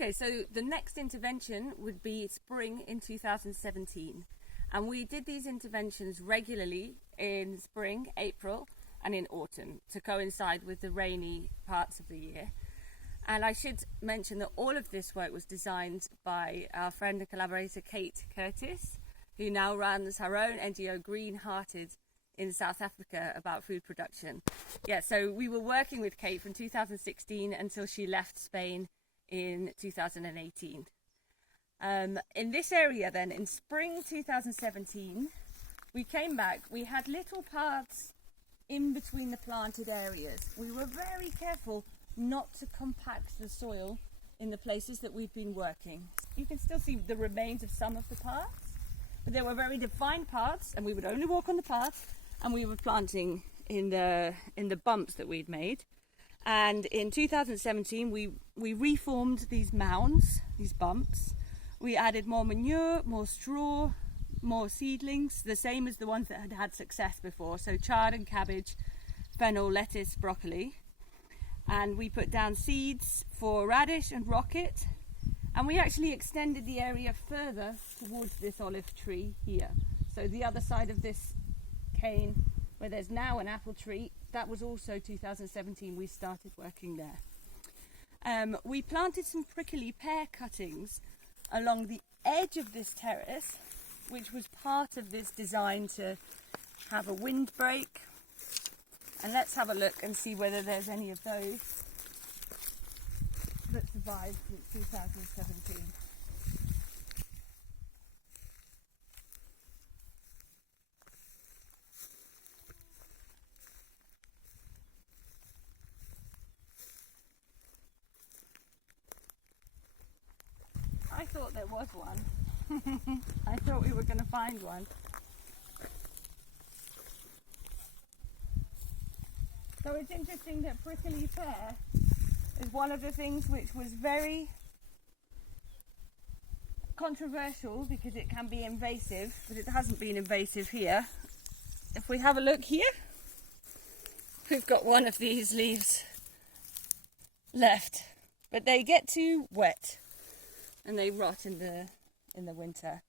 Okay, so the next intervention would be spring in 2017. And we did these interventions regularly in spring, April, and in autumn to coincide with the rainy parts of the year. And I should mention that all of this work was designed by our friend and collaborator Kate Curtis, who now runs her own NGO Green Hearted in South Africa about food production. Yeah, so we were working with Kate from 2016 until she left Spain in 2018. In this area then, in spring 2017, we came back. We had little paths in between the planted areas. We were very careful not to compact the soil in the places that we've been working. You can still see the remains of some of the paths, but they were very defined paths, and we would only walk on the path, and we were planting in the bumps that we'd made. And in 2017, we reformed these mounds, these bumps. We added more manure, more straw, more seedlings, the same as the ones that had had success before. So chard and cabbage, fennel, lettuce, broccoli. And we put down seeds for radish and rocket. And we actually extended the area further towards this olive tree here. So the other side of this cane, where there's now an apple tree, that was also 2017, we started working there. We planted some prickly pear cuttings along the edge of this terrace, which was part of this design to have a windbreak. And let's have a look and see whether there's any of those that survived since 2017. I thought there was one. I thought we were going to find one. So it's interesting that prickly pear is one of the things which was very controversial because it can be invasive, but it hasn't been invasive here. If we have a look here, we've got one of these leaves left, but they get too wet and they rot in the winter.